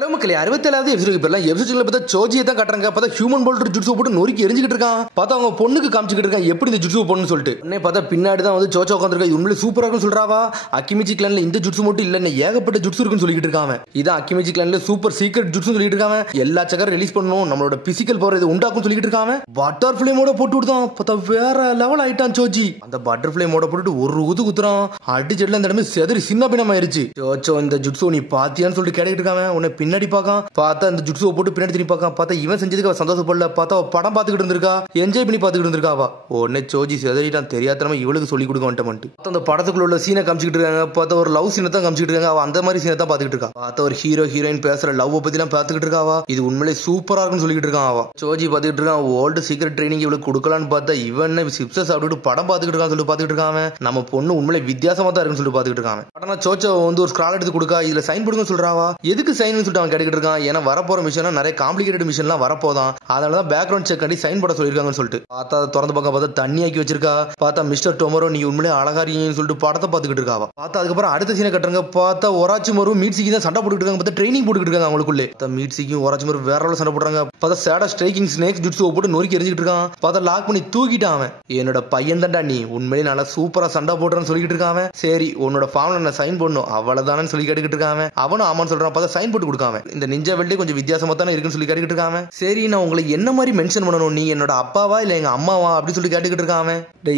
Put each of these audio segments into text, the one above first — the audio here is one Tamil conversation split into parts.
ஹலோ மக்களே, 67வது எபிசோடுக்கு பேர்லாம் எபிசோட்ல பார்த்தா சோஜியை தான் காட்டுறாங்க. பார்த்தா ஹியூமன் போல்டர் ஜுட்ஸு போட்டு நொறுக்கி எரிஞ்சிட்டு இருக்கான். பார்த்தா அவங்க பொண்ணுக்கு காமிச்சிட்டு இருக்கான் எப்படி இந்த ஜுட்ஸு போடணும்னு சொல்லிட்டு. உடனே பார்த்தா பின்னாடி தான் வந்து சோச்சா உட்காந்துருக்கா. உண்மையிலே சூப்பரா இருக்குன்னு சொல்றாவா. அக்கிமிச்சி கிளான்ல இந்த ஜுட்ஸு மட்டும் இல்ல, ஏகப்பட்ட ஜுட்ஸு இருக்குன்னு சொல்லிட்டு இருக்காங்க. இதான் அக்கிமிச்சி கிளான்ல சூப்பர் சீக்ரெட் ஜுட்ஸு சொல்லிட்டு இருக்காங்க. எல்லா சக்கரம் ரிலீஸ் பண்ணணும், நம்மளோட பிசிக்கல் பவர் இது உண்டாக்கும் சொல்லிட்டு இருக்காங்க. பட்டர்ஃப்ளை மோட போட்டு விடுதான். பார்த்தா வேற லெவல் ஆயிட்டான் சோஜி. அந்த பட்டர்ஃப்ளை மோட போட்டு ஒரு குத்து குத்துறான். அடிச்செட்ல இந்த இடமே செதறி சின்ன பின்னம் ஆயிருச்சு. சோச்சோ இந்த ஜுட்ஸு நீ பாத்தியான்னு சொல்லிட்டு கேட்டுட்டு இருக்காங்க. உன்னை பின்னாடி பார்க்கான். பார்த்தா அந்த ஜுட்ஸுவை போட்டு பின்னாடி திரும்பி பார்க்க. பார்த்தா இவன் செஞ்சதுக்கு அவ சந்தோஷப்படல. பார்த்தா அவ படம் பார்த்துக்கிட்டு இருந்திருக்கா, என்ஜாய் பண்ணி பார்த்துக்கிட்டு இருந்திருக்காவா. உடனே சோஜி செதறிட்டான். தெரியாதனமா இவளுக்கு சொல்லி கொடுக்க வந்துட்டு அந்த படத்துக்குள்ள உள்ள சீனை காமிச்சிட்டு இருக்காங்க. பார்த்தா ஒரு லவ் சீனை தான் காமிச்சிட்டு இருக்காங்க. அவ அந்த மாதிரி சீனை தான் பார்த்துக்கிட்டு இருக்கா. பார்த்தா ஒரு ஹீரோ ஹீரோயின் பேசுற லவ் பத்தி எல்லாம் பார்த்துக்கிட்டு இருக்காவா. இது உண்மையிலே சூப்பரா இருக்குன்னு சொல்லிட்டு இருக்கான். அவ சோஜி பார்த்துக்கிட்டு இருக்கான். ஓல்டு சீக்ரெட் ட்ரைனிங் இவளுக்கு கொடுக்கலான்னு பார்த்தா இவன் சிப்ஸஸ் அப்படிட்டு படம் பார்த்துக்கிட்டு இருக்கான்னு சொல்லி பார்த்துக்கிட்டு இருக்காங்க. நம்ம பொண்ணு உண்மையிலே வித்தியாசமா தான் இருக்குன்னு சொல்லி பார்த்துக்கிட்டு இருக்காங்க. ஆனா சோச்சோ வந்து ஒரு ஸ்க்ரால் எடுத்து கொடுக்கா, இதுல சைன் போடுங்கன்னு சொல்றாவா. எதுக்கு சைன் சொல்லிட்டு அவன் கேட்டுக்கிட்டு இருக்கான். ஏன்னா வரப்போற மிஷன் நிறைய காம்ப்ளிகேட்டட் மிஷன்லாம் வரப்போதான், அதனாலதான் பேக்ரவுண்ட் செக் பண்ணி சைன் போட சொல்லிருக்காங்கன்னு சொல்லிட்டு. பார்த்தா திறந்து பக்கம் பார்த்தா தண்ணி ஆக்கி வச்சிருக்கா. பார்த்தா மிஸ்டர் டொமரோ நீ உண்மையிலே அழகாரின்னு சொல்லிட்டு படத்தை பார்த்துக்கிட்டு இருக்காவா. பார்த்தா அதுக்கப்புறம் அடுத்த சீனை கட்டுறாங்க. பார்த்தா ஒராச்சி மரும் மீட்சிக்கு தான் சண்டை போட்டுக்கிட்டு இருக்காங்க. பார்த்தா ட்ரைனிங் போட்டுக்கிட்டு இருக்காங்க அவங்களுக்குள்ளே. மீட்சிக்கும் ஒராச்சி மரும் வேற அளவு சண்டை போடுறாங்க. பார்த்தா சேடா ஸ்ட்ரைக்கிங் ஸ்னேக்ஸ் ஜுட்ஸுவை போட்டு நொறுக்கி எரிஞ்சிட்டு இருக்கான். பார்த்தா லாக் பண்ணி தூக்கிட்டான். அவன் என்னோட பையன் தான்டா நீ, உண்மையிலே நல்லா சூப்பரா சண்டை போடுறேன்னு சொல்லிட்டு இருக்கான். சரி உன்னோட ஃபார்ம்ல நான் சைன் போடணும் அவ்வளவுதானு சொல்லி கேட்டுக்கிட்டு இருக்காங்க. அவனும் ஆமான்னு சொல்றான். பார்த்தா சைன் போட்டு கொடுக்காம இந்த நிஞ்சா வெல்டே கொஞ்சம் வித்தியாசமா தானே இருக்குன்னு சொல்லி கேட்டுக்கிட்டு இருக்காங்க. சரி நான் உங்களை என்ன மாதிரி மென்ஷன் பண்ணணும், நீ என்னோட அப்பாவா இல்ல எங்க அம்மாவா அப்படி சொல்லி கேட்டுக்கிட்டு இருக்காங்க.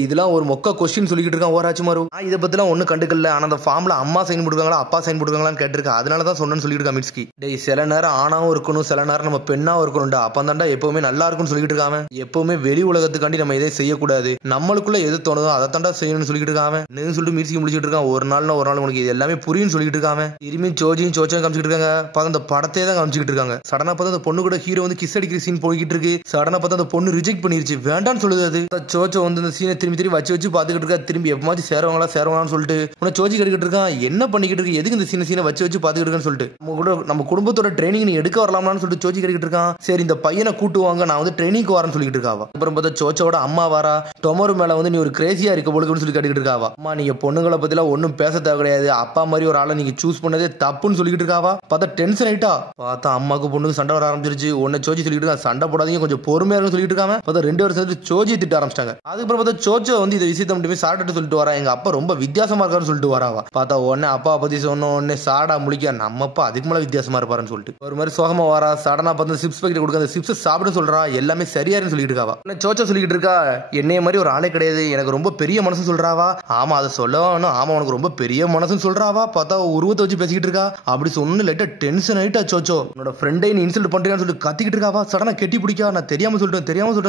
இதெல்லாம் ஒரு மொக்க கொஸ்டின் சொல்லிக்கிட்டு இருக்கான் ஓராச்சி மாரு. இதை பத்திலாம் ஒன்னும் கண்டுக்கல. ஆனா அந்த ஃபார்ம்ல அம்மா சைன் போட்டுருக்காங்களா அப்பா சைன் போட்டுருக்காங்களான்னு கேட்டிருக்கா. அதனாலதான் சொன்னு சொல்லிட்டு இருக்கா மிட்ஸ்கி. சில நேரம் ஆணாவும் இருக்கணும், சில நேரம் நம்ம பெண்ணாவும் இருக்கணும்டா, அப்ப தாண்டா எப்பவுமே நல்லா இருக்கும்னு சொல்லிட்டு இருக்காங்க. எப்பவுமே வெளி உலகத்துக்காண்டி நம்ம எதையும் செய்யக்கூடாது, நம்மளுக்குள்ள எது தோணுதோ அதை தாண்டா செய்யணும்னு சொல்லிட்டு இருக்காங்க. நீங்க சொல்லிட்டு மிட்ஸ்கி முடிச்சிட்டு இருக்கான். ஒரு நாள் உனக்கு இது எல்லாமே புரியும் சொல்லிட்டு இருக்காங்க. திரும்பி சோஜியும் சோச்சையும் காமிச்சிட்டு இருக்காங்க. பார்த்து அந்த படத்தையே தான் காமிச்சிட்டு இருக்காங்க. சடனா பார்த்து அந்த பொண்ணு கூட ஹீரோ வந்து கிஸ் அடிக்கிற சீன் போய்கிட்டு இருக்கு. சடனா பார்த்தா அந்த பொண்ணு ரிஜெக்ட் பண்ணிருச்சு, வேண்டான்னு சொல்லுது. அது சோச்சோ வந்து அந்த சீனை திரும்பி வச்சு பார்த்துக்கிட்டு இருக்கா. திரும்பி எப்பமாச்சும் சேருவாங்களான்னு சொல்லிட்டு உன்னை சோஜி கேட்டுக்கிட்டு இருக்கான். என்ன பண்ணிக்கிட்டு இருக்கு, எதுக்கு இந்த சீனை வச்சு பார்த்துக்கிட்டு இருக்கான்னு சொல்லிட்டு. நம்ம குடும்பத்தோட ட்ரைனிங் நீ எடுக்க வரலாம்னு சொல்லிட்டு சோஜி கேட்டுக்கிட்டு இருக்கான். சரி இந்த பையனை கூட்டுவாங்க, நான் வந்து ட்ரைனிங்க்கு வரேன்னு சொல்லிட்டு இருக்காவா. அப்புறம் பார்த்தா சோச்சோட அம்மா வாரா. டொமரு மேல வந்து நீ ஒரு கிரேசியா இருக்க போலுக்குன்னு சொல்லி கேட்டுக்கிட்டு இருக்காவா. அம்மா நீங்க பொண்ணுங்களை பத்திலாம் ஒன்னும் பேச தேவை கிடையாது, அப்பா மாதிரி ஒரு ஆளை நீங்க சூஸ் பண்ணதே தப்புன்னு சொல்லிட்டு இருக்காவா. பார்த்தா டென்ஷன் ஆயிட்டா. பார்த்தா அம்மாக்கு பொண்ணுக்கு சண்டை வர ஆரம்பிச்சிருச்சு. உன்னை சோஜி சொல்லிட்டு இருக்கான், சண்டை போடாதீங்க கொஞ்சம் பொறுமையா இருக்குன்னு சொல்லிட்டு இருக்காங்க. பார்த்தா 2 பேரும் சேர்ந்து சோஜியை திட்ட ஆரம்பிச்சிட்டாங்க. அதுக்கப்புறம் பார்த்தா சோச்சோ வந்து இந்த விஷயத்தை மட்டுமே சாப்பிட்டு சொல்லிட்டு வரா. எங்க அப்பா ரொம்ப வித்தியாசமா இருக்காருன்னு சொல்லிட்டு வராவா. பார்த்தா உடனே அப்பா பத்தி சொன்ன உடனே சாடா முழிக்க, நம்ம அப்பா அதுக்கு மேல வித்தியாசமா இருப்பாருன்னு சொல்லிட்டு ஒரு மாதிரி சோகமா வரா. சடனா பார்த்து சிப்ஸ் பாக்கெட் கொடுக்க, அந்த சிப்ஸ் சாப்பிட சொல்றா. எல்லாமே சரியாருன்னு சொல்லிட்டு இருக்காவா. சோச்சோ சொல்லிட்டு இருக்கா, என்னைய மாதிரி ஒரு ஆளே கிடையாது, எனக்கு ரொம்ப பெரிய மனசு சொல்றாவா. ஆமா அதை சொல்லணும், ஆமா உனக்கு ரொம்ப பெரிய மனசுன்னு சொல்றாவா. பார்த்தா உருவத்தை வச்சு பேசிக்கிட்டு இருக்கா. அப்படி சொன்னு லைட்டா டென்ஷன் ஆயிட்டா சோச்சோ. உன்னோட ஃப்ரெண்டை நீ இன்சல்ட் பண்றீங்கன்னு சொல்லிட்டு கத்திக்கிட்டு இருக்காவா. சடனா கெட்டி பிடிக்கா, நான் தெரியாம சொல்லிட்டு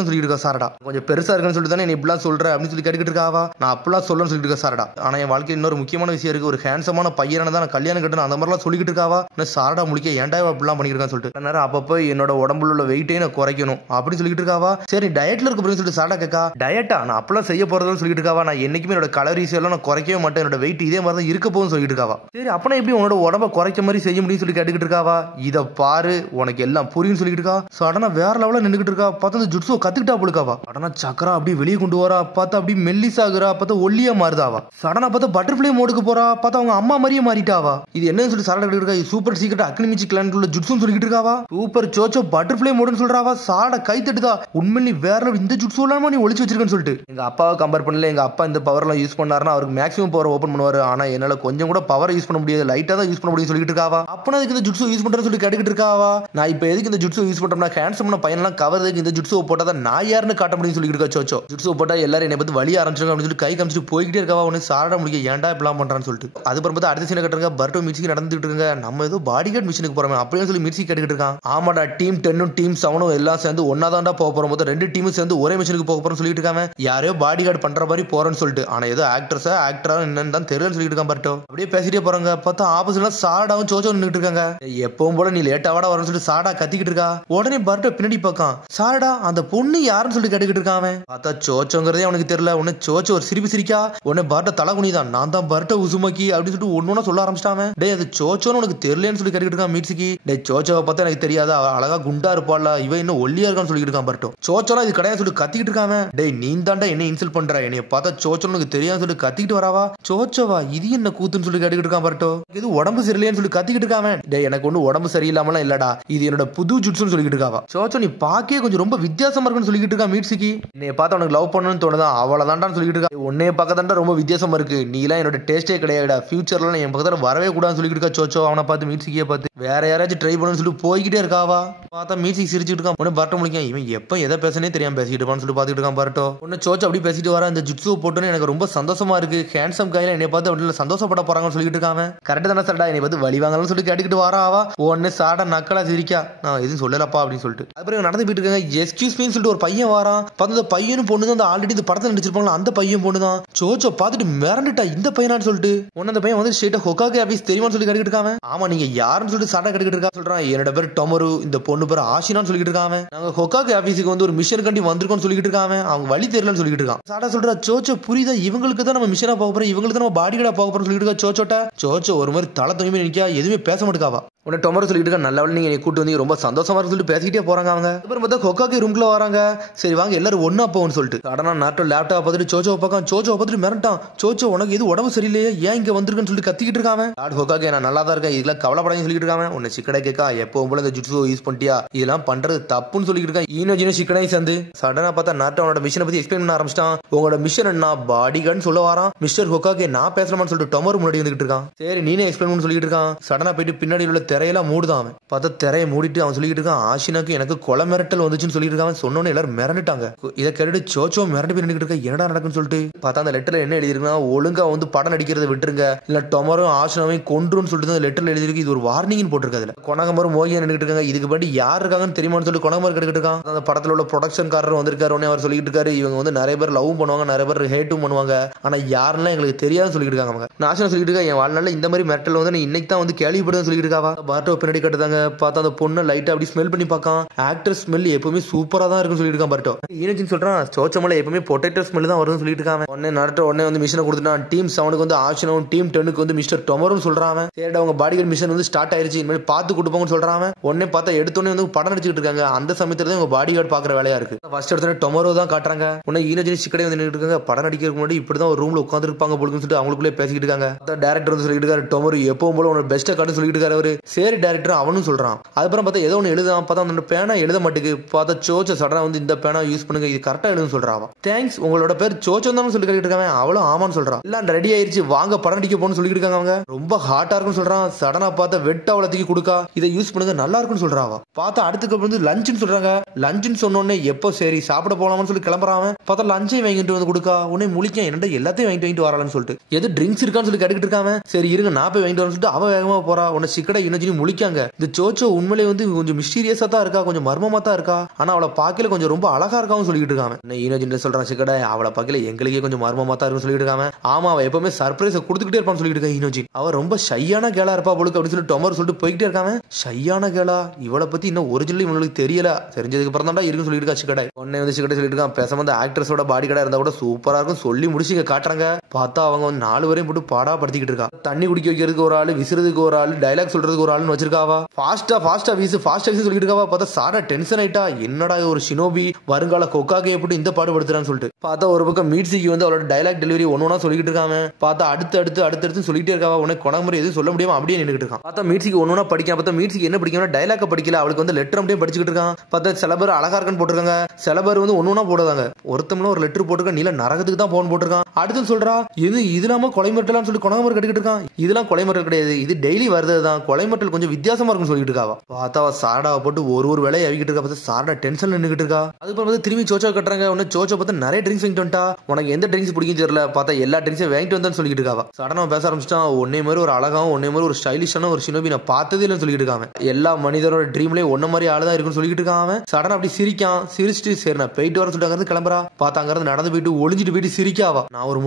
சொல்லிட்டு இருக்கா. சாரடா கொஞ்சம் பெருசா இருக்குன்னு சொல்லிட்டு தானே நீ இப்படிலாம் சொல்ற அப்படின்னு சொல்லி கேட்டுக்கிட்டு இருக்காவா. நான் அப்படிலாம் சொல்லணும்னு சொல்லிட்டு இருக்கா சாரடா. ஆனா என் வாழ்க்கை இன்னொரு முக்கியமான விஷயம் இருக்கு, ஒரு ஹேண்ட்ஸமான பையனை தான் நான் கல்யாணம் கட்டணும் அந்த மாதிரிலாம் சொல்லிக்கிட்டு இருக்காவா. சாரடா முழிக்க ஏன்டா அப்படிலாம் பண்ணிட்டு இருக்கான்னு சொல்லிட்டு நேரம் அப்பப்போ என்னோட உடம்புல உள்ள வெயிட்டே நான் குறைக்கணும் அப்படின்னு சொல்லிட்டு இருக்காவா. சரி டயட்ல இருக்க போறேன்னு சொல்லிட்டு சாரடா கேட்கா. டயட்டா நான் அப்பெல்லாம் செய்ய போறதுன்னு சொல்லிட்டு இருக்காவா. நான் என்னைக்குமே என்னோட கலோரிஸ் எல்லாம் நான் குறைக்கவே மாட்டேன், என்னோட வெயிட் இதே மாதிரி தான் இருக்க போகும்னு சொல்லிட்டு இருக்காவா. சரி அப்பனா எப்படி உன்னோட உடம்ப குறைக்க மாதிரி செய்ய முடியும்னு சொல்லி கேட்டுக்கிட்டு இருக்காவா. இதை பாரு உனக்கு எல்லாம் புரியும் சொல்லிட்டு இருக்கா. சடனா வேற லெவலில் நின்றுகிட்டு இருக்கா. பார்த்தா ஜுட்ஸோ கத்துக்கிட்டா போலுக்காவா. சடனா சக்கரா அப்படி வெளியே கொண்டு வரா. பார்த்தா அப்படி மெல்லிசாகுறா. பார்த்தா ஒல்லியா மாறுதாவா. சடனா பார்த்தா பட்டர்ஃப்ளை மோடுக்கு போறா. பார்த்தா அவங்க அம்மா மாதிரியே மாறிட்டாவா. இது என்னன்னு சொல்லி சாரடா இருக்கா. சூப்பர் சீக்ரெட் அக்னிமிச்சி கிளான்குள்ள ஜுட்ஸுன்னு சொல்லிட்டு இருக்காவா. Super சோச்சோ butterfly மோடுன்னு சொல்றாவா. சாட கை தட்டுதா. உண்மையிலே வேற இந்த ஜுட்ஸு இல்லாம நீ ஒளிச்சு வச்சிருக்கன்னு சொல்லிட்டு. எங்க அப்பாவை கம்பேர் பண்ணல, எங்க அப்பா இந்த பவர்லாம் யூஸ் பண்ணாருன்னா அவருக்கு மேக்ஸிமம் பவர் ஓபன் பண்ணுவாரு, ஆனா என்னால கொஞ்சம் கூட பவர் யூஸ் பண்ண முடியாது, லைட்டா தான் யூஸ் பண்ண முடியும் சொல்லிட்டு இருக்காவா. அப்பனா அதுக்கு இந்த ஜுட்ஸு யூஸ் பண்றேன்னு சொல்லி கேட்டுக்கிட்டு இருக்காவா. நான் இப்ப எதுக்கு இந்த ஜுட்ஸு யூஸ் பண்றேன்னா ஹேண்ட்ஸமான பையன்லாம் கவர்றதுக்கு இந்த ஜுட்ஸு போட்டா நான் யாருன்னு காட்ட முடியும்னு சொல்லிட்டு இருக்கா சோச்சோ. ஜுட்ஸு போட்டா எல்லாரும் என்னை பத்தி வழி ஆரம்பிச்சிருக்காங்க அப்படின்னு சொல்லி கை காமிச்சிட்டு போய்கிட்டே இருக்காவா. உனக்கு சாட முடியும் ஏன்டா இப்பெல்லாம் பண்றான்னு சொல்லிட்டு. அதுக்கப்புறம் பார்த்தா அடுத்த சீனை கட்டுறாங்க. பர்ட்டோ மிட்ஸ்கி நடந்துட்டு இருக்காங்க. நம்ம ஏதோ பாடிகார்ட் மிஷனுக்கு போறோம் அப்படின்னு சொல்லி மிட்ஸ்கி கேட்டுக்கிட்டு இருக்கான். ஆமாடா டீம் 10 டீம் 7 எல்லாம் சேர்ந்து ஒன்னா தாண்டா போக போறோம், மொத்தம் 2 டீமும் சேர்ந்து ஒரே மிஷனுக்கு போக போறோம்னு சொல்லிட்டு இருக்காங்க. யாரையோ பாடிகார்ட் பண்ற மாதிரி போறேன்னு சொல்லிட்டு, ஆனா ஏதோ ஆக்டரா என்னன்னு தான் தெரியலன்னு சொல்லிட்டு இருக்கான் பர்ட்டோ. அப்படியே பேசிட்டே போறாங்க. பார்த்தா ஆப்போசிட்ல சாடாவும் சோச்சோ நின்னுட்டு இருக்காங்க. எப்பவும் போல நீ லேட்டாவாடா வரணும்னு சொல்லிட்டு சாடா கத்திக்கிட்டு இருக்கா. உடனே பர்ட்டோ பின்னாடி பார்க்கான். சாடா அந்த பொண்ணு யாருன்னு சொல்லிட்டு கேட்டுக்கிட்டு இருக்கான். பார்த்தா சோச்சோங்கிறதே அவனுக்கு தெரியல. உடனே சோச்சோ ஒரு சிரிக்கா. உடனே பர்ட்டோ தலை குனிதான். நான் தான் பர்ட்டோ உசுமக்கி அப்படின்னு சொல்லிட்டு ஒன்னொன்னா சொல்ல ஆரம்பிச்சிட்டான். டே அது சோச்சோன்னு உனக்கு தெரியலன்னு சொல்லி கேட்டுக்கிட்டு இருக்கான் மீட்ஸ்கி. டே சோச்சோவை பார்த்தா எனக்கு தெரியாதா, அழகா குண்டா இருப்பாள், இவன் இன்னும் ஒல்லியா இருக்கான்னு சொல்லிட்டு இருக்கான் பர்ட்டோ. சோச்சோலாம் இது கிடையாது சொல்லி கத்திக்கிட்டு இருக்காங்க. டே நீ தாண்டா என்ன இன்சல்ட் பண்ற, என்னைய பார்த்தா சோச்சோன்னு உனக்கு தெரியாது சொல்லி கத்திக்கிட்டு வராவா. சோச்சோவா இது என்ன கூத்துன்னு சொல்லி கேட்டுக்கிட்டு இருக்கான் பர்ட்டோ. இது உடம்பு சரியில்லைன்னு சொல்லி கத்திக்கிட்டு இருக்கான். டே எனக்கு எனக்கு ஒன்னும் உடம்பு சரியில்லாமலாம் இல்லடா, இது என்னோட புது ஜுட்ஸுன்னு சொல்லிட்டு இருக்காவா. சோச்சோ நீ பாக்கே கொஞ்சம் ரொம்ப வித்தியாசமா இருக்குன்னு சொல்லிட்டு இருக்கா மீட்ஸுக்கு. என்னைய பார்த்தா உனக்கு லவ் பண்ணணும்னு தோணுதான், அவ்வளவுதான்டான்னு சொல்லிட்டு இருக்கா. உன்னைய பார்க்க தான்டா ரொம்ப வித்தியாசமா இருக்கு, நீ எல்லாம் என்னோட டேஸ்டே கிடையாதுடா, ஃபியூச்சர்ல என் பக்கத்துல வரவே கூடாதுன்னு சொல்லிட்டு இருக்கா சோச்சோ. அவனை பார்த்து மீட்ஸுக்கிய பார்த்து வேற யாராச்சும் ட்ரை பண்ணணும்னு சொல்லிட்டு போய்கிட்டே இருக்காவா. பார்த்தா மீட்ஸுக்கு சிரிச்சுட்டு இருக்கான். உடனே பரட்ட முடிக்கும், இவன் எப்ப எதை பேசனே தெரியாம பேசிட்டு இருப்பான்னு சொல்லி பார்த்துட்டு இருக்கான் பரட்டோ. உடனே சோச்சோ அப்படி பேசிட்டு வர, இந்த ஜுட்ஸு போட்டோன்னு எனக்கு ரொம்ப சந்தோஷமா இருக்கு, ஹேண்ட்ஸம் கையில என்னை பார்த்து அப்படி சந்தோஷப்பட போறாங்கன்னு சொல்லிட்டு இருக்காங்க. கரெக்ட் தானே சார்டா, என்னை பார்த்து வழி வாங்கலாம்னு சொல்லி கேட்டுக்கிட்டு வராவா. உடனே சாடா நக்கலா சிரிக்கா, நான் எதுவும் சொல்லலப்பா அப்படின்னு சொல்லிட்டு. அப்புறம் நடந்து போயிட்டு இருக்காங்க. எக்ஸ்கியூஸ் மீன்னு சொல்லிட்டு ஒரு பையன் வரான். பார்த்து அந்த பையனும் பொண்ணு தான் ஆல்ரெடி இந்த படத்துல நடிச்சிருப்பாங்களா அந்த பையன் பொண்ணு தான். சோச்சோ பார்த்துட்டு மிரண்டுட்டா, இந்த பையனான்னு சொல்லிட்டு. உடனே அந்த பையன் வந்து ஸ்ட்ரெயிட்டா ஹொகாகே ஆபீஸ் தெரியுமான்னு சொல்லி கேட்டுக்கிட்டு இருக்காங்க. ஆமா நீங்க யாருன்னு சொல்லிட்டு சாடா கேட்டுக்கிட்டு இருக்கா. சொல்றான் என்னோட பேர் டொமரு, இந்த பொண்ணு பேர் ஆஷினான்னு சொல்லிட்டு இருக்காங்க. நாங்க ஹொகாகே ஆபீஸுக்கு வந்து ஒரு மிஷன் கண்டி வந்திருக்கோம்னு சொல்லிட்டு இருக்காங்க. அவங்க வழி தெரியலன்னு சொல்லிட்டு இருக்கான். சாடா சொல்றா, சோச்சோ புரியுதா, இவங்களுக்கு தான் நம்ம மிஷனா போக போறோம், இவங்களுக்கு தான் நம்ம பாடி கார்டா போக போறோம் சொல்லிட்டு இருக்கா சோச்சோட்ட. சோச்சோ ஒரு மாதிரி தலை தொங்கி நிக்கா, எதுவுமே பேச மாட்டேக்காவா. உடனே டொமரோ சொல்லிட்டு இருக்கா, நல்ல நீங்க கூட்டு வந்து ரொம்ப சந்தோஷமா சொல்லிட்டு பேசிக்கிட்டே போறாங்க அவங்க. அப்புறம் பார்த்தா ஹொகாகே ரூம்ல வராங்க. சரி வாங்க எல்லாரும் ஒன்னா போவோம்னு சொல்லிட்டு கடனா நாட்டோ லேப்டாப் பார்த்துட்டு சோச்சோ பார்க்கான். சோச்சோ பார்த்துட்டு மிரட்டான். சோச்சோ உனக்கு எது உடம்பு சரியில்லையே, ஏன் இங்க வந்திருக்குன்னு சொல்லிட்டு கத்திக்கிட்டு இருக்காங்க. லார்ட் ஹொகாகே நான் நல்லா தான் இருக்கேன், இதெல்லாம் கவலைப்படாதுன்னு சொல்லிட்டு இருக்காங்க. உன்னை சிக்கடை கேட்கா, எப்பவும் போல இந்த ஜுட்ஸு யூஸ் பண்ணிட்டியா, இதெல்லாம் பண்றது தப்புன்னு சொல்லிட்டு இருக்கான். ஈனோ சிக்கனை சேர்ந்து சடனா பார்த்தா நாட்டோ அவனோட மிஷனை பத்தி எக்ஸ்பிளைன் பண்ண ஆரம்பிச்சிட்டான். உங்களோட மிஷன் என்ன பாடி கார்டுன்னு சொல்ல வரான். மிஸ்டர் ஹொகாகே நான் பேசலாமான்னு சொல்லிட்டு டொமரு முன்னாடி வந்துட்டு இருக்கான். சரி நீனே எக்ஸ்பிளைன் பண்ணு சொல்லிட்டு இருக்கான். சடனா போயிட்டு பின்னாடி உள்ள திரையெல்லாம் மூடுதான். பார்த்தா திரையை மூடிட்டு அவன் சொல்லிட்டு இருக்கான், ஆஷினாக்கு எனக்கு கொலை மிரட்டல் வந்துச்சுன்னு சொல்லிட்டு இருக்கான். சொன்னோன்னு எல்லாரும் மிரண்டுட்டாங்க. இதை கேட்டுட்டு சோச்சோ மிரண்டு போய் நின்றுட்டு இருக்கா, என்னடா நடக்குன்னு சொல்லிட்டு. பார்த்தா அந்த லெட்டர்ல என்ன எழுதிருக்குன்னா, ஒழுங்கா வந்து படம் நடிக்கிறத விட்டுருங்க, இல்ல டொமரும் ஆஷினாவையும் கொன்றுன்னு சொல்லிட்டு அந்த லெட்டர்ல எழுதிருக்கு. இது ஒரு வார்னிங் போட்டிருக்கு. அதுல கொனகமரும் மோகியா நின்றுட்டு இருக்காங்க. இதுக்கு படி யார் இருக்காங்கன்னு தெரியுமான்னு சொல்லி கொனகமர் கேட்டுக்கிட்டு இருக்கான். அந்த படத்துல உள்ள ப்ரொடக்ஷன் காரர் வந்திருக்காரு. உடனே அவர் சொல்லிட்டு இருக்காரு, இவங்க வந்து நிறைய பேர் லவ் பண்ணுவாங்க, நிறைய பேர் ஹேட்டும் பண்ணுவாங்க, ஆனா யாருன்னா எங்களுக்கு தெரியாதுன்னு சொல்லிட்டு இருக்காங்க. ஆஷினா சொல்லிட்டு இருக்கா, என் வாழ்நாள் இந்த மாதிரி மிரட்டல் வந்து இன்னைக்கு தான் வந்து கேள்விப்படுதுன்னு சொல்லிட்டு இருக்காவா. பாட்டோ பின்னாடி கட்டுதாங்க. பார்த்தா அந்த பொண்ணை லைட்டா அப்படி ஸ்மெல் பண்ணி பார்க்கான். ஆக்டர் ஸ்மெல் எப்பவுமே சூப்பரா தான் இருக்குன்னு சொல்லிட்டு இருக்கான் பர்ட்டோ. ஈனோஜின் சொல்றான், சோச்சமலை எப்பவுமே பொட்டேட்டோ ஸ்மெல் தான் வரும்னு சொல்லிட்டு இருக்காங்க. உடனே நடட்ட உடனே வந்து மிஷனை கொடுத்துட்டான். டீம் 7க்கு வந்து ஆஷினாவும் டீம் 10க்கு வந்து மிஸ்டர் டொமரும் சொல்றான். சரி அவங்க பாடிகார்டு மிஷன் வந்து ஸ்டார்ட் ஆயிருச்சு, இனிமேல் பார்த்து கொடுப்பாங்கன்னு சொல்றான். உடனே பார்த்தா எடுத்தோடனே வந்து படம் நடிச்சுட்டு இருக்காங்க. அந்த சமயத்துல தான் உங்க பாடிகார்டு பாக்குற வேலையா இருக்கு. ஃபர்ஸ்ட் எடுத்தோடனே டொமரோ தான் காட்டுறாங்க. உடனே ஈனோஜின் சிக்கடை வந்து நின்றுட்டு இருக்காங்க. படம் நடிக்கிறதுக்கு முன்னாடி இப்படிதான் ஒரு ரூம்ல உட்காந்து இருப்பாங்க போலுன்னு சொல்லிட்டு அவங்களுக்குள்ளே பேசிக்கிட்டு இருக்காங்க. டேரக்டர் வந்து சொல்லிட்டு இருக்காரு, டொமரு எப்பவும் போல உனக்கு பெஸ்ட்டா காட்டு சொல்லிட்டு இருக்காரு அவரு. சரி டேரக்டர் அவனும் சொல்றான். அதுக்கப்புறம் பார்த்தா ஏதோ ஒன்று எழுதான். பார்த்தா அந்த பேனா எழுத மாட்டேங்குது. பார்த்தா சோச்சோ சடனா வந்து இந்த பேனா யூஸ் பண்ணுங்க, இது கரெக்டா எழுதுன்னு சொல்றான். தேங்க்ஸ், உங்களோட பேர் சோச்சோ தான் சொல்லி கேட்டு இருக்காங்க. அவளும் ஆமான்னு சொல்றான். எல்லாம் ரெடி ஆயிருச்சு, வாங்க படம் நடிக்க போன்னு சொல்லிட்டு இருக்காங்க. அவங்க ரொம்ப ஹாட்டா இருக்குன்னு சொல்றான். சடனா பார்த்தா வெட்ட அவளத்துக்கு கொடுக்கா, இதை யூஸ் பண்ணுங்க நல்லா இருக்குன்னு சொல்றான். பார்த்தா அடுத்துக்கு வந்து லஞ்சுன்னு சொல்றாங்க. லஞ்சுன்னு சொன்னோடனே எப்போ சரி சாப்பிட போலாம்னு சொல்லி கிளம்புறான். பார்த்தா லஞ்சையும் வாங்கிட்டு வந்து கொடுக்கா. உடனே முழிக்க என்னடா எல்லாத்தையும் வாங்கிட்டு வரலாம்னு சொல்லிட்டு எது ட்ரிங்க்ஸ் இருக்கான்னு சொல்லி கேட்டுக்கிட்டு இருக்காங்க. சரி இருங்க நான் போய் வாங்கிட்டு வரேன்னு சொல்லிட்டு அவ வேகமா போறா. உடனே சிக்கடை யூனஜினி முழிக்காங்க. இந்த சோச்சோ உண்மையிலே வந்து கொஞ்சம் மிஸ்டீரியஸா தான் இருக்கா, கொஞ்சம் மர்மமா தான் இருக்கா, ஆனா அவளை பாக்கல கொஞ்சம் ரொம்ப அழகா இருக்கான்னு சொல்லிட்டு இருக்காங்க. ஈனோஜின் சொல்றான், சிக்கடை அவளை பாக்கல எங்களுக்கே கொஞ்சம் மர்மமா தான் இருக்குன்னு சொல்லிட்டு இருக்காங்க. ஆமா அவ எப்பவுமே சர்ப்ரைஸ் கொடுத்துக்கிட்டே இருப்பான்னு சொல்லிட்டு இருக்கா ஈனோஜின். அவ ரொம்ப ஷையான கேளா இருப்பா போலுக்கு அப்படின்னு சொல்லி டொமர் சொல்லிட்டு போய்கிட்டே இருக்காங்க. ஷையான கேளா, இவளை பத்தி இன்னும் ஒரிஜினல் இவங்களுக்கு தெரியல, தெரிஞ்சதுக்கு அப்புறம் தான்டா இருக்குன்னு சொல்லிட்டு இருக்கா சிக்கடை. உடனே வந்து சிக்கடை சொல்லிட்டு இருக்கான், பேசாம அந்த ஆக்ட்ரஸோட பாடி கடை இருந்தா கூட சூப்பரா இருக்கும் சொல்லி முடிச்சு இங்க காட்டுறாங்க. பார்த்தா அவங்க வந்து 4 வரையும் போட்டு பாடா படுத்திக்கிட்டு இருக்கா. தண்ணி குடிக்க வைக்கிறதுக்கு ஒரு ஆளு, விசுறதுக்கு ஒரு ஆளு, டைலாக் சொல்றதுக்கு ஒரு ஆளுன்னு வச்சிருக்காவா. ஃபாஸ்டா வீசு சொல்லிட்டு இருக்காவா. பார்த்தா சாரா டென்ஷன் ஆயிட்டா, என்னடா ஒரு ஷினோபி வருங்கால கொக்காகே எப்படி இந்த பாடுபடுத்துறான்னு சொல்லிட்டு. பார்த்தா ஒரு பக்கம் மீட்ஸிக்கு வந்து அவளோட டைலாக் டெலிவரி ஒன்னொன்னா சொல்லிட்டு இருக்காங்க. பார்த்தா அடுத்து சொல்லிட்டே இருக்காவா. உனக்கு கொணமுறை எதுவும் சொல்ல முடியாம அப்படியே நின்றுட்டு இருக்கான். பார்த்தா மீட்ஸிக்கு ஒன்னொன்னா படிக்காம. பார்த்தா மீட்ஸிக்கு என்ன படிக்கணும், டைலாக் படிக்கல, அவளுக்கு வந்து லெட்டர் அப்படியே படிச்சுட்டு இருக்கான். பார்த்தா சில பேர் அழகா இருக்குன்னு போட்டிருக்காங்க, சில பேர் வந்து ஒன்னொன்னா போடுறாங்க. ஒருத்தம்ல ஒரு லெட்டர் போட்டிருக்கான், நீல நரகத்துக்கு தான் போன் போட்டிருக்கான். அடுத்து சொல்றா இது இல்லாம கொலை மிரட்டலாம் சொல்லி கொணமுறை கட்டிக்கிட்டு இருக்கான். இதெல்லாம் கொலை மிரட்டல் கிடையாது, இது டெய்லி வருதுதான், கொலை மிரட்டல் கொஞ்சம் வித்தியாசமா இருக்குன்னு சொல்லிட்டு இருக்காவா. பார்த்தா சாடாவை போட்டு ஒரு வேலையை அவிக்கிட்டு இருக்கா. பார்த்தா சாடா டென்ஷன்ல நின்னுகிட்டு இருக்கா. அதுக்கப்புறம் வந்து திரும்பி சோச்சோ கட்டுறாங்க. உடனே சோச்சோ பார்த்தா நிறைய ட்ரிங்க்ஸ் வாங்கிட்டு வந்துட்டா. உனக்கு எந்த ட்ரிங்க்ஸ் பிடிக்கும் தெரியல, பார்த்தா எல்லா ட்ரிங்க்ஸும் வாங்கிட்டு வந்தான்னு சொல்லிட்டு இருக்காவா. சடனா பேச ஆரம்பிச்சிட்டான். ஒன்னே மாதிரி ஒரு அழகாவும் ஒன்னே மாதிரி ஒரு ஸ்டைலிஷான ஒரு ஷினோபி நான் பார்த்ததே இல்லைன்னு சொல்லிட்டு இருக்காங்க. எல்லா மனிதனோட ட்ரீம்லயே ஒன்ன மாதிரி ஆளுதான் இருக்குன்னு சொல்லிட்டு இருக்கான். சடனா அப்படி சிரிக்கான். சிரிச்சுட்டு சரி நான் போயிட்டு வர சொல்லிட்டு கிளம்புறா. பார்த்தா அங்கிருந்து நடந்து போயிட்டு ஒளிஞ்சிட்டு போயிட்டு சிரிக்காவா. நான் ஒரு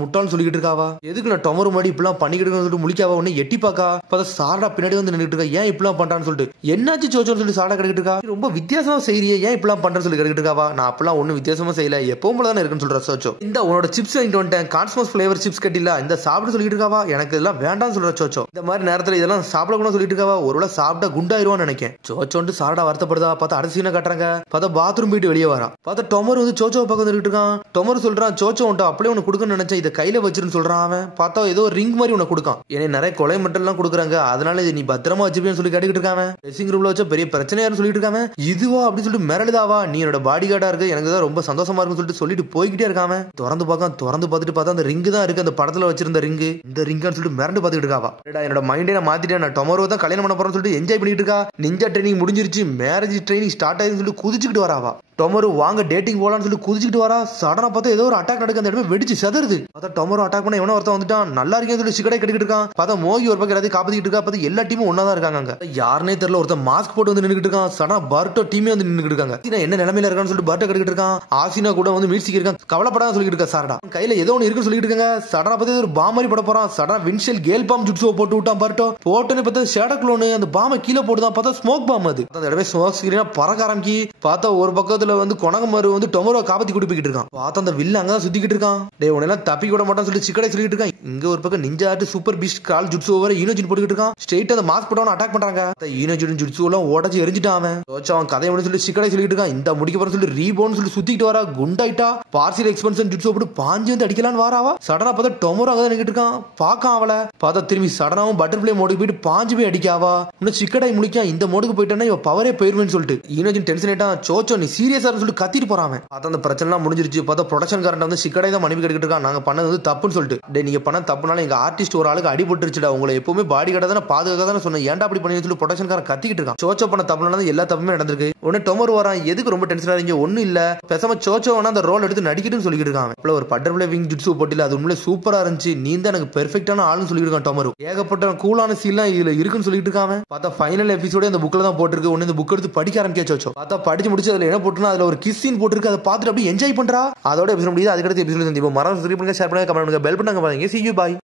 முட்டாள் சொல்லிட்டு இருக்காவா. எதுக்கு நான் டொமரு மாதிரி இப்பெல்லாம் பண்ணிக்கிட்டு சொல்லிட்டு முழிக்காவா. உடனே எட்டி பாக்கா. பார்த்தா சாடா பின்னாடி வந்து நின்றுட்டு இருக்கா. ஏன் இப்பெல்லாம் பண்றான்னு சொல்லிட்டு. என்னாச்சு சோச்சோன்னு சொல்லி சாடா கிடக்கிட்டு இருக்கா. ரொம்ப வித்தியாசமா செய்யறியே, ஏன் இப்பெல்லாம் பண்றேன்னு சொல்லி கிடக்கிட்டு இருக்காவா. நான் அப்பெல்லாம் ஒன்னும் வித்தியாசமா செய்யல, எப்பவும் போல தானே இருக்குன்னு சொல்ற சோச்சோ. இந்த உன்னோட சிப்ஸ் வாங்கிட்டு வந்துட்டேன், கான்ஸ்மோஸ் ஃபிளேவர் சிப்ஸ் கட்டில இந்த சாப்பிட சொல்லிட்டு இருக்காவா. எனக்கு இதெல்லாம் வேண்டாம்னு சொல்ற சோச்சோ. இந்த மாதிரி நேரத்துல இதெல்லாம் சாப்பிடக்கூடாது சொல்லிட்டு இருக்காவா. ஒருவேளை சாப்பிட்டா குண்டாயிருவான்னு நினைக்கேன். சோச்சோன்ட்டு சாடா வருத்தப்படுதா. பார்த்தா அடுத்த சீனை காட்டுறாங்க. பார்த்தா பாத்ரூம் போயிட்டு வெளியே வரா. பார்த்தா டொமர் வந்து சோச்சோவை பக்கம் வந்துட்டு இருக்கான். டொமர் சொல்றான், சோச்சோ உன்ட்ட அப்படியே உனக்கு கொடுக்கணும்னு நினைச்சேன், இதை கையில வச்சிருன்னு சொல்றான். அவன் பார்த்தா ஏதோ ரிங் மாதிரி உனக்கு கொடுக்கான். ஏன்னா நிறைய கொலை மட்டும் எல்லாம் கொடுக்குறாங்க, அதனால இது நீ பத்திரமா வச்சுப்பேன்னு சொல்லி கேட்டுக்கிட்டு இருக்காங்க. ட்ரெஸ்ஸிங் ரூம்ல வச்ச பெரிய பிரச்சனையாரு சொல்லிட்டு இருக்காங்க. இதுவா அப்படின்னு சொல்லிட்டு மிரளுதாவா, நீ என்னோட பாடி கார்டா இருக்கு, எனக்கு தான் ரொம்ப சந்தோஷமா இருக்குன்னு சொல்லிட்டு போய்கிட்டே இருக்காம. திறந்து பார்த்துட்டு பார்த்தா அந்த ரிங்கு தான் இருக்கு, அந்த படத்துல வச்சிருந்த ரிங்கு. இந்த ரிங்கான்னு சொல்லிட்டு மிரண்டு பார்த்துட்டு இருக்காவா. என்னோட மைண்டே நான் மாத்திட்டேன், நான் டொமரோ தான் கல்யாணம் பண்ண போறேன்னு சொல்லிட்டு என்ஜாய் பண்ணிட்டு இருக்கா. நிஞ்சா ட்ரைனிங் முடிஞ்சிருச்சு, மேரேஜ் ட்ரைனிங் ஸ்டார்ட் ஆயிடுன்னு சொல்லிட்டு குதிச்சுக்கிட்டு வராவா. டொமரு வாங்க டேட்டிங் போலான்னு சொல்லி குதிச்சுட்டு வரா. சடனா பார்த்தா ஏதோ ஒரு அட்டாக் நடக்கு, அந்த இடமே வெடிச்சு செதறுது. பார்த்தா டொமரு அட்டாக் பண்ண எவனோ ஒருத்தன் வந்துட்டான். நல்லா இருக்கேன்னு சொல்லி சிக்கடை கட்டிக்கிட்டு இருக்கான். பார்த்தா மோகி ஒரு பக்கம் எல்லாத்தையும் காப்பாத்திட்டு இருக்கா. பார்த்தா எல்லா டீமும் ஒன்னா தான் இருக்காங்க. யாருனே தெரியல, ஒருத்தன் மாஸ்க் போட்டு வந்து நின்னுட்டு இருக்கான். சடனா பர்ட்டோ டீமே வந்து நின்னுட்டு இருக்காங்க. என்ன நிலைமையில இருக்கான்னு சொல்லிட்டு பர்ட்டோ கட்டிக்கிட்டு இருக்கான். ஆசினா கூட வந்து மீட்சிக்கு இருக்கான். கவலைப்படாத சொல்லிட்டு இருக்கா. சாரடா கையில ஏதோ ஒன்று இருக்குன்னு சொல்லிட்டு இருக்காங்க. சடனா பார்த்து ஒரு பாம் மாதிரி பட போறான். சடனா வின்ஷெல் கேல் பாம் ஜுட்ஸோ போட்டு விட்டான் பர்ட்டோ. போட்டுன்னு பார்த்தா ஷேடோ க்ளோனு அந்த பாமை கீழே போட்டுதான். பார்த்தா ஸ்மோக் பாம், அது அந்த இடமே ஸ்மோக் ஸ்கிரீனா பறக்க ஆரம்பிக்கி. பார்த்தா ஒரு பக்கத்துல வந்து கொணகமரு வந்து டொமரோ காப்பாத்தி கூட்டிட்டு இருக்கான். பார்த்தா அந்த வில்ல அங்கதான் சுத்திக்கிட்டு இருக்கான். டே உனெல்லாம் தப்பி கூட மாட்டான்னு சொல்லி சிக்கடை சொல்லிட்டு இருக்கான். இங்க ஒரு பக்கம் நிஞ்சா ஆட்டு சூப்பர் பீஸ்ட் கால் ஜுட்ஸு ஓவர் ஈனோஜின் போட்டுக்கிட்டு இருக்கான். ஸ்ட்ரெயிட் அந்த மாஸ்க் போட்டவன அட்டாக் பண்றாங்க. ஈனோஜின் ஜுட்ஸு எல்லாம் உடச்சு எரிஞ்சிட்டான். அவன் அவன் கதையை முடிஞ்சு சொல்லி சிக்கடை சொல்லிட்டு இருக்கான். இந்த முடிக்க போறன்னு சொல்லி ரீபோன்னு சொல்லி சுத்திட்டு வரா. குண்டாயிட்டா பார்சியல் எக்ஸ்பென்ஷன் ஜுட்ஸு போட்டு பாஞ்சு வந்து அடிக்கலான்னு வாராவா. சடனா பார்த்தா டொமரோ அங்கே நிக்கிட்டு இருக்கான். பாக்கான் அவளை. பார்த்தா திரும்பி சடனாவும் பட்டர்ஃபிளை மோடுக்கு போயிட்டு பாஞ்சு போய் அடிக்காவா. இன்னும் சிக்கடை முடிக்கா. இந்த மோடுக்கு போயிட்டானா இவ பவரே போயிருவேன்னு சொல்லிட்டு ஈனோஜின் டென்ஷன் ஆயிட்டான். சோச்சோ நீ சீரியஸா சொல்லி கத்திட்டு போறான். அந்த பிரச்சனை முடிஞ்சிருச்சு. பார்த்தா ப்ரொடக்ஷன் காரண்ட் வந்து சிக்கடை தான் மனைவி கேட்டுக்கிட்டு இருக்கான். நாங்க பண்ணது வந்து தப்புன்னு சொல்லிட்டு. டே நீங்க பண்ண தப்புனால எங்க ஆர்டிஸ்ட் ஒரு ஆளுக்கு அடிபட்டுருச்சுடா, உங்களை எப்பவுமே பாடி கார்டா தானே பாதுகாக்க தானே சொன்னேன், ஏன்டா அப்படி பண்ணி சொல்லி ப்ரொடக்ஷன் காரன் கத்திக்கிட்டு இருக்கான். சோச்சோ பண்ண தப்புனால எல்லா தப்புமே நடந்திருக்கு. உடனே டொமரு வரான். எதுக்கு ரொம்ப டென்ஷன் ஆறீங்க, ஒன்னும் இல்ல பேசாம சோச்சோ வேணா அந்த ரோல் எடுத்து நடிக்கிட்டுன்னு சொல்லிட்டு இருக்கான். இப்போ ஒரு பட்டர்ஃபிளை விங் ஜுட்ஸு போட்டில அது உண்மையிலே சூப்பரா இருந்துச்சு, நீ தான் எனக்கு பெர்ஃபெக்டான ஆளுன்னு சொல்லிட்டு இருக்கான் டொமரு. ஏகப்பட்ட கூலான சீன்லாம் இதுல இருக்குன்னு சொல்லிட்டு இருக்கான். பார்த்தா ஃபைனல் எபிசோட அந்த புக்ல தான் போட்டுருக்கு. ஒன்னு இந்த புக் எடுத்து படிக்க ஆரம்பிக்க சோச்சோ. பார்த்தா படிச்சு முடிச்சு அதுல என்ன போட்டுனா அதுல ஒரு கிஸ் சீன் போட்டுருக்கு. அதை பார்த்துட்டு அப்படியே என்ஜாய் பண்றா. அதோட எபிசோட் முடியுது. அதுக்கடுத்து எபிசோட் சந்திப்போம். மறக்காம சப்ஸ்கிரைப் பண்ணுங்க, ஷேர் பண்ணுங்க, கமெண்ட் பண்ணுங்க, பெல் பட்டன் பாருங்க. See you, bye.